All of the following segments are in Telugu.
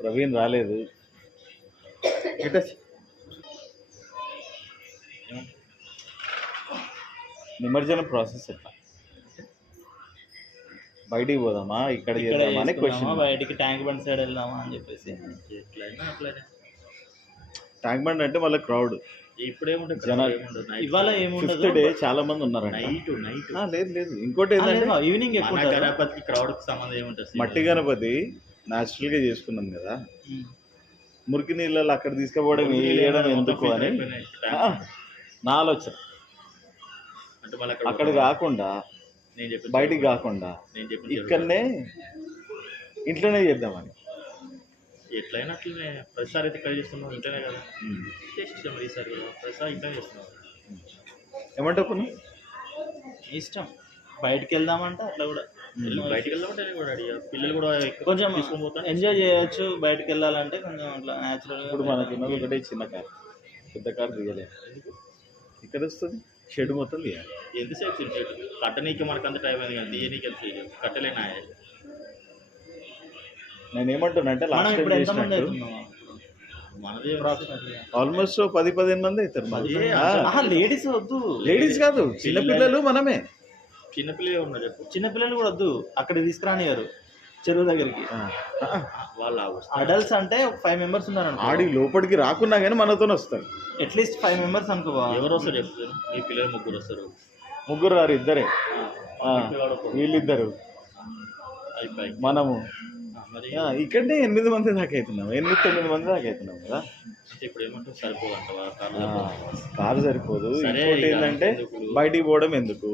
ప్రవీణ్ రాలేదు. నిమజ్జనం ప్రాసెస్ ఎట్లా? బయటికి పోదామా, ఇక్కడ చేద్దామా అని క్వశ్చన్. బయటికి ట్యాంక్ బండ్ సైడ్ వెళ్దామా అని చెప్పేసి. ట్యాంక్ బండ్ అంటే వాళ్ళ క్రౌడ్ జనాలు. ఇవాళ ఏముండదు, 5th డే చాలా మంది ఉన్నారు. లేదు లేదు, ఇంకోటి ఏంటంటే ఈవినింగ్ మట్టి గణపతి న్యాచురల్ గా చేసుకున్నాం కదా, మురికి నీళ్ళలో అక్కడ తీసుకుపోవడం వేయడం ఎందుకు అని నా ఆలోచన. అక్కడ కాకుండా బయటికి కాకుండా ఇక్కడనే ఇంట్లోనే చేద్దామని. ఎట్లయినా అట్లనే ప్రతిసారి అయితే ఇక్కడ చేస్తున్నాం, ఇంట్లోనే కదా చేసేసాం. ఈసారి కూడా ప్రతిసారి ఇంట్లోనే చేస్తున్నాం. ఏమంటావు? ఇష్టం. బయటికి వెళ్దామంటే అట్లా కూడా బయటికి వెళ్దామంటే కూడా పిల్లలు కూడా కొంచెం తీసుకుని ఎంజాయ్ చేయొచ్చు. బయటకు వెళ్ళాలంటే కొంచెం అట్లా న్యాచురల్గా. ఇప్పుడు మనకున్నది ఒకటే చిన్న కార్, పెద్ద కార్ దిగలేదు. ఇక్కడ వస్తుంది షెడ్ మొత్తం తీయాలి. ఎంతసేపు షెడ్ కట్టనీకి మనకు అంత టైం అయింది కానీ తీయనీకి ఎంత కట్టలేనా? నేను ఏమంటున్నానంటే లాస్ట్ టైం చేసినట్టు ఆల్మోస్ట్ 10-15 మంది అవుతారు. లేడీస్ వద్దు, లేడీస్ కాదు, చిన్నపిల్లలు మనమే. చిన్నపిల్లలు ఉన్నారు చెప్పు, చిన్నపిల్లలు కూడా వద్దు. అక్కడ తీసుకురానియారు చెరువు దగ్గరికి. వాళ్ళ అడల్ట్స్ అంటే 5 మెంబర్స్ ఉన్నారు. ఆడి లోపలికి రాకున్నా కానీ మనతో వస్తారు. అట్లీస్ట్ 5 మెంబర్స్ అనుకో. ఎవరు వస్తారు చెప్తారు? మీ పిల్లలు 3 వస్తారు. 3 రారు, 2 వీళ్ళిద్దరు మనము. ఇక్కడనే 8 మంది దాకా అవుతున్నాం, 8-9 మంది దాకా అవుతున్నాం కదా. ఇప్పుడు ఏమంటారు, సరిపోదంటావా? కారు సరిపోదు. ఇంకోటి ఏంటంటే బయటికి పోవడం ఎందుకు,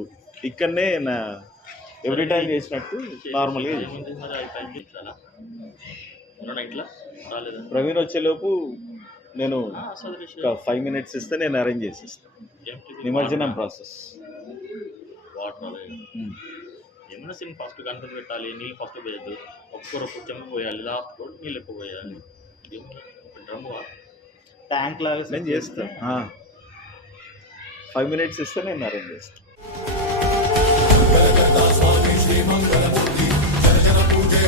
ఇక్కడనే నా ఎవ్రీ టైం చేసినట్టు నార్మల్గా. ప్రవీణ్ వచ్చేలోపు నేను ఒక 5 minutes ఇస్తే నేను అరేంజ్ చేసేస్తాను నిమజ్జనం ప్రాసెస్. ఏమైనా సీన్ ఫస్ట్ కన్ఫర్మ్ పెట్టాలి. నీళ్ళు ఫస్ట్ పోయద్దు, ఒక్కొక్కరు చెంబు పోయాలి, లాస్ట్ కూడా నీళ్ళు ఎక్కువ పోయాలి. డ్రమ్ ట్యాంక్ లాగా నేను చేస్తాను. 5 minutes ఇస్తే నేను అరేంజ్ చేస్తాను. పూజే